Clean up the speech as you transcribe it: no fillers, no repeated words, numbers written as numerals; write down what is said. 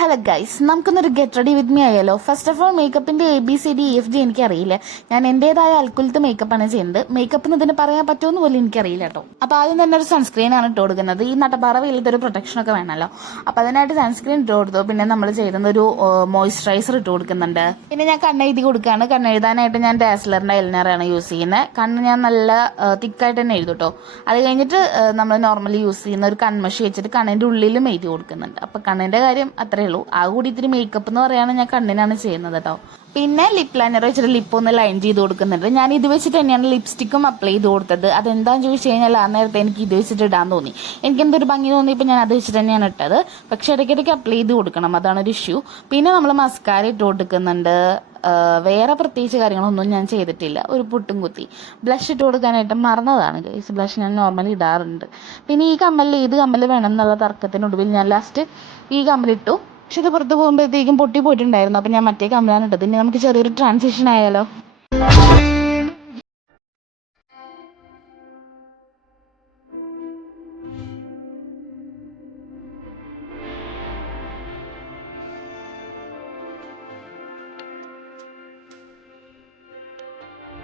Hello guys, നമുക്കൊന്നൊരു get ready with me ആയാലോ. First of all മേക്കപ്പിന്റെ ABCD EFG എനിക്കറിയില്ല. ഞാൻ എന്റേതായ അൽക്കുലത്ത് മേക്കപ്പാണ് ചെയ്യുന്നത്. മേക്കപ്പിന് ഇതിന് പറയാൻ പറ്റുമെന്ന് പോലും എനിക്കറിയില്ല കേട്ടോ. അപ്പോൾ ആദ്യം തന്നെ ഒരു സൺസ്ക്രീൻ ആണ് ഇട്ട് കൊടുക്കുന്നത്. ഈ നട്ടപ്പാറ വെയിലത്ത് ഒരു പ്രൊട്ടക്ഷൻ ഒക്കെ വേണമല്ലോ. അപ്പോൾ അതിനായിട്ട് സൺസ്ക്രീൻ ഇട്ട് കൊടുത്തു. പിന്നെ നമ്മൾ ചെയ്യുന്ന ഒരു മോയ്സ്ചറൈസർ ഇട്ട് കൊടുക്കുന്നുണ്ട്. പിന്നെ ഞാൻ കണ്ണെഴുതി കൊടുക്കുകയാണ്. കണ്ണെഴുതാനായിട്ട് ഞാൻ ഡാസ്ലറിന്റെ എൽനറാണ് യൂസ് ചെയ്യുന്നത്. കണ്ണ് ഞാൻ നല്ല തിക്കായിട്ട് തന്നെ എഴുതും കേട്ടോ. അത് കഴിഞ്ഞിട്ട് നമ്മൾ നോർമലി യൂസ് ചെയ്യുന്ന ഒരു കൺമഷി വെച്ചിട്ട് കണ്ണിന്റെ ഉള്ളിലും എഴുതി കൊടുക്കുന്നുണ്ട്. അപ്പോൾ കണ്ണിന്റെ കാര്യം അത്രേ ഉള്ളൂ. ആ കൂടി ഇത്തിരി മേക്കപ്പ് എന്ന് പറയുകയാണ് ഞാൻ കണ്ണിനാണ് ചെയ്യുന്നത് കേട്ടോ. പിന്നെ ലിപ് ലൈനർ വെച്ചിട്ട് ലിപ്പ് ഒന്ന് ലൈൻ ചെയ്ത് കൊടുക്കുന്നുണ്ട്. ഞാൻ ഇത് വെച്ചിട്ട് തന്നെയാണ് ലിപ്സ്റ്റിക്കും അപ്ലൈ ചെയ്ത് കൊടുത്തത്. അതെന്താണെന്ന് ചോദിച്ചു കഴിഞ്ഞാൽ ആ നേരത്തെ എനിക്ക് ഇത് വെച്ചിട്ട് ഇടാൻ തോന്നി. എനിക്ക് എന്തൊരു ഭംഗി തോന്നിയപ്പോൾ ഞാൻ അത് വെച്ചിട്ട് തന്നെയാണ് ഇട്ടത്. പക്ഷെ ഇടയ്ക്കിടയ്ക്ക് അപ്ലൈ ചെയ്ത് കൊടുക്കണം, അതാണ് ഒരു ഇഷ്യൂ. പിന്നെ നമ്മൾ മസ്കാര ഇട്ട് കൊടുക്കുന്നുണ്ട്. വേറെ പ്രത്യേകിച്ച് കാര്യങ്ങളൊന്നും ഞാൻ ചെയ്തിട്ടില്ല. ഒരു പുട്ടും കുത്തി ബ്ലഷ് ഇട്ട് കൊടുക്കാനായിട്ട് മറന്നതാണ് ഗൈസ്. ബ്ലഷ് ഞാൻ നോർമലി ഇടാറുണ്ട്. പിന്നെ ഈ കമ്മലിൽ ഏത് കമ്മൽ വേണം എന്നുള്ള തർക്കത്തിനൊടുവിൽ ഞാൻ ലാസ്റ്റ് ഈ കമ്മലിട്ടു. പക്ഷെ ഇത് പുറത്ത് പോകുമ്പോഴത്തേക്കും പൊട്ടി പോയിട്ടുണ്ടായിരുന്നു. അപ്പം ഞാൻ മറ്റേ കമ്മലാണ് ഇട്ടത്. ഇനി നമുക്ക് ചെറിയൊരു ട്രാൻസിഷൻ ആയാലോ.